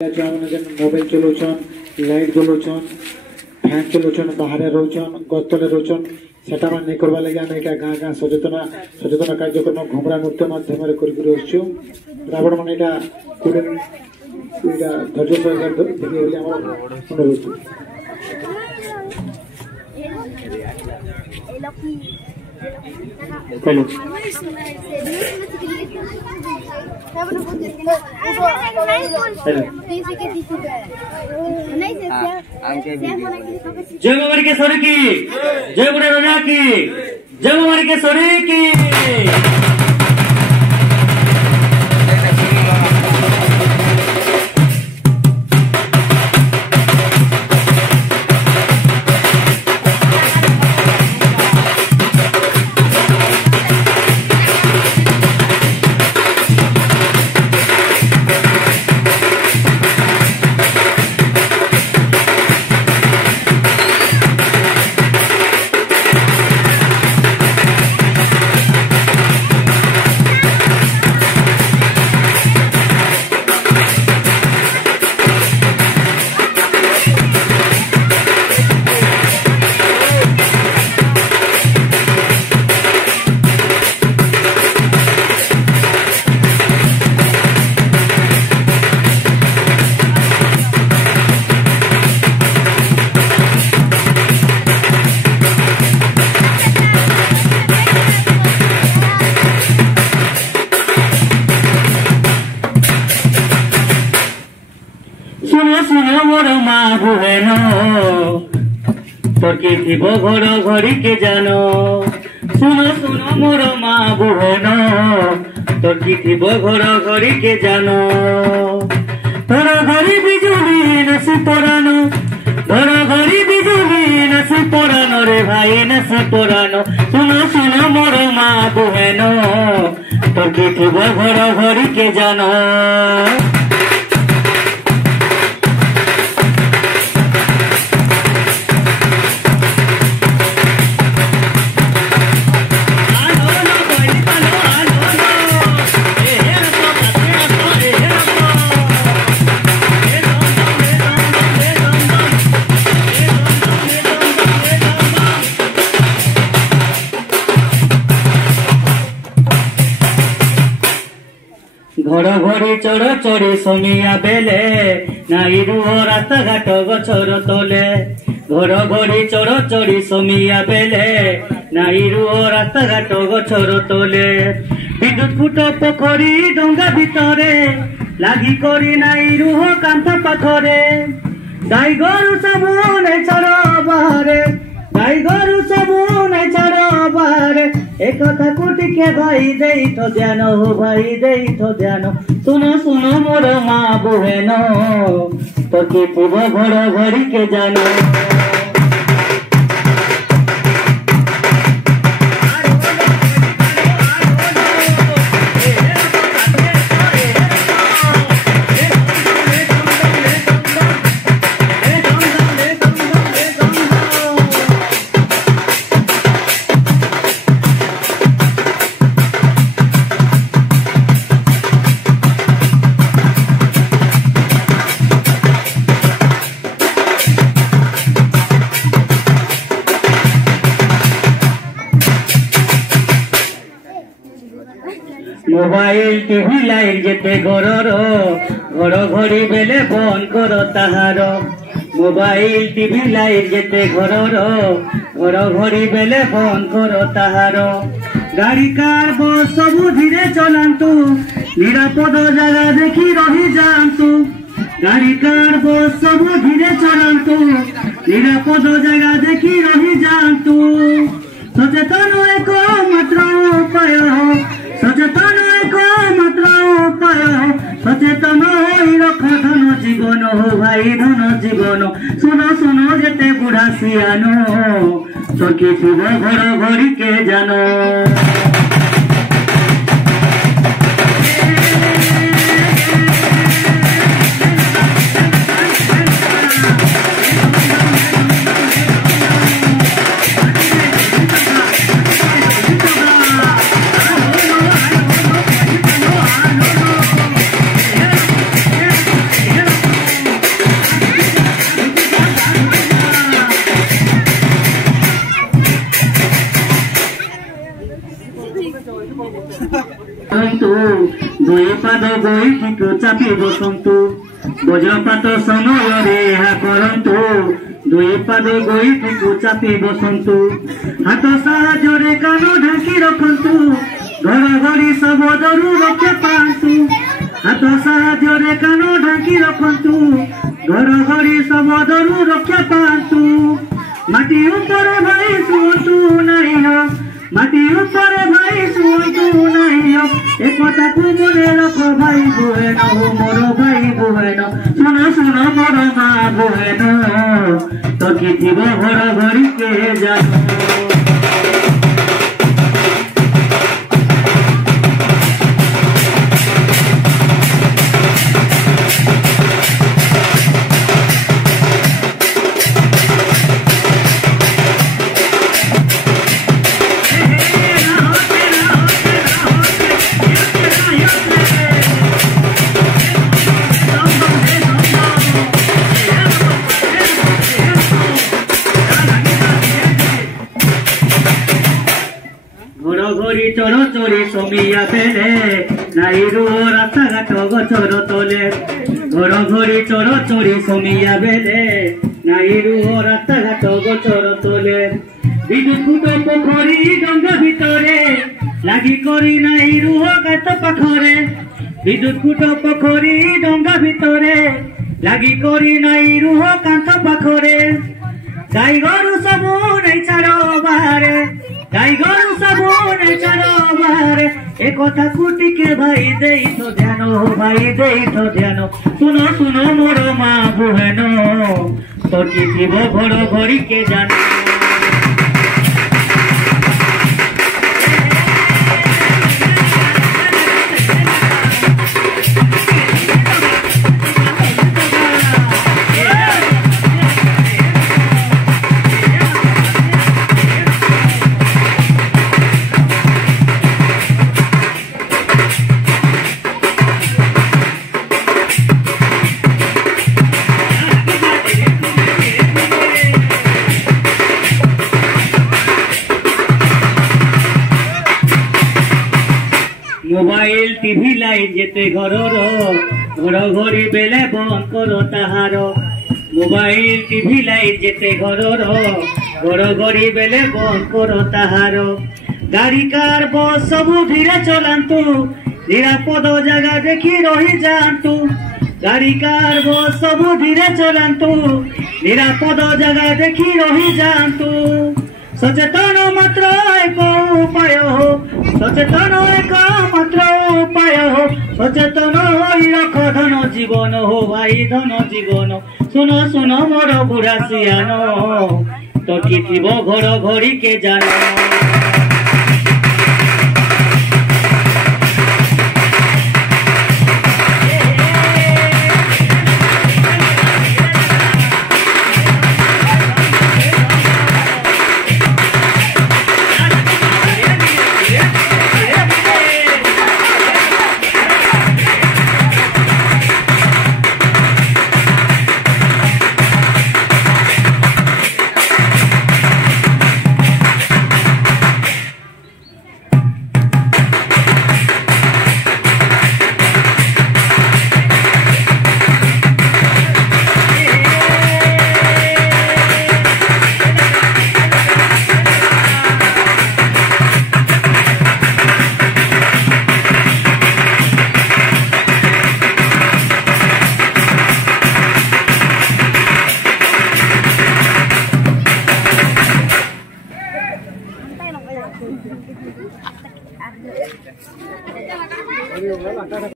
मोबाइल चलाउछन, लाइट जलाउछन, फैन चलाउछन, बाहर रोचन, गतले रोचन सेटा मान नहीं करबा लागि हम एटा गाँ गाँ सचेतना कार्यक्रम घुमरा नृत्य माध्यम रे करि रहछु। रावण मन एटा कोडे एटा धैर्य सहकार देखि बोली हमर अनुरोध। हेलो जय बाबा के सर की, जय बुढ़े राजा की, जय बाबा के सर की। তোকে থিব ঘর ঘড়ি কে জানো, শুনো শুনো মোর মা বুহেন, তোকে থিব ঘর ঘড়ি কে জানো। ঘর ঘড়ি বিজুলি নাচি পড়ানো, ঘর ঘড়ি বিজুলি নাচি পড়ানো রে ভাই নাচি পড়ানো। শুনো শুনো মোর মা বুহেন, তোকে থিব ঘর ঘড়ি কে জানো। ঘর ঘড়ি চড় চড়ি সমিয়া বেলে, নাই রুহ রাস্তা ঘাট গছর তলে। ঘর ঘড়ি চড় চড়ি সমিয়া বেলে, নাই রুহ রাস্তা ঘাট গছর তলে। বিদ্যুৎ খুঁট পোখরী ডঙ্গা ভিতরে, লাগি করি নাই রুহ কান্থ পাথরে। গাই গরু সবু নাই চড় বাহারে, গাই গরু সবু নাই চড় বাহারে। একথা কুটিকে ভাই দেই তো ধ্যান, হো ভাই দেই তো ধ্যান। শুনো শুনো মোর মা বুহেন, তোকে থিব ঘর ঘড়ি কে জানো। মোবাইল টিভি লাইট যেতে ঘরর, ঘর ঘড়ি বেলে বন কর তাহার। মোবাইল টিভি লাইট যেতে ঘরর, ঘর ঘড়ি বেলে বন কর তাহার। গাড়ি কার বস সবু ধীরে চলান্তু, নিরাপদ জায়গা দেখি রহি যান্তু। গাড়ি কার বস সবু ধীরে চলান্তু, নিরাপদ জায়গা দেখি রহি যান্তু। সচেতন এক মাত্র উপায়, সচেতন এক মাত্র উপায়। সচেতন হই রখ ধন জীবন, হো ভাই ধন জীবন। শুনো শুনো যেতে বুড়া সিয়ানো, তোকে থিব ঘর ঘড়ি কে জানো। দুই পাদ বইটিକୁ ଚାପି ବସନ୍ତୁ ବଜ୍ରପାତ ସମୟରେ ଏହା କରନ୍ତୁ ଦୁଇ ପାଦ ବଇଟିକୁ ଚାପି ବସନ୍ତୁ ହାତ ସାହାଯ୍ୟରେ କାନ ଢାଙ୍କି ରଖନ୍ତୁ ଘଡ଼ଘଡ଼ି ଶବ୍ଦରୁ ରକ୍ଷା ପାଆନ୍ତୁ ହାତ ସାହାଯ୍ୟରେ କାନ ଢାଙ୍କି ରଖନ୍ତୁ ଘଡ଼ଘଡ଼ି ଶବ୍ଦରୁ ରକ୍ଷା ପାଆନ୍ତୁ ମାଟି ଉପରେ ଭାଇ ଶୁଅନ୍ତୁ ନାହିଁ ମାଟି ଉପରେ ଭାଇ ଶୁଅନ୍ତୁ ନାହିଁ একথাকু মনে রাখো ভাই বোহেন মোর ভাই বোহেন শুন শুন মোর মা বোহেন তো কি থিব ঘর ঘড়ি কে জানো ঘড়ঘড়ি চড়চড়ি সমিয়া বেলে নাইরু রাস্তাঘাট গছর তলে ঘড়ঘড়ি চড়চড়ি সমিয়া বেলে নাইরু রাস্তাঘাট গছর তলে বিদ্যুৎ খুঁট পোখরী ডঙ্গা ভিতরে লাগি করি নাইরু গাত পাখরে বিদ্যুৎ খুঁট পোখরী ডঙ্গা ভিতরে লাগি করি নাইরু কান্ত পাখরে গাই গরু সবু নেই ছাড় বাহারে গাই গরু সবু নেই ছাড় বাহারে এ কথাকু টিকে ভাই দেই তো ধ্যান ভাই দেই তো ধ্যান শুন শুন মোর মা বুহেন তোর কি থিব ঘর ঘড়ি কে জানো মোবাইল টিভি লাইট যেতে ঘরর ঘড়ঘড়ি বেলে বন্ধ কর তাহার মোবাইল টিভি লাইট যেতে ঘরর ঘড়ঘড়ি বেলে বন্ধ কর তাহার গাড়ি কার বস সবু ধীরে চলান্তু নিরাপদ জায়গা দেখি রহি যাআন্তু গাড়ি কার বস সবু ধীরে চলান্তু নিরাপদ জায়গা দেখি রহি যাআন্তু সচেতন মাত্র এক উপায় সচেতন এক মাত্র উপায় সচেতন হই রখ ধন জীবন হো ভাই ধন জীবন শুন শুন মোর বুড়া সিয়ান তো কি থিব ঘর ঘড়ি কে জানো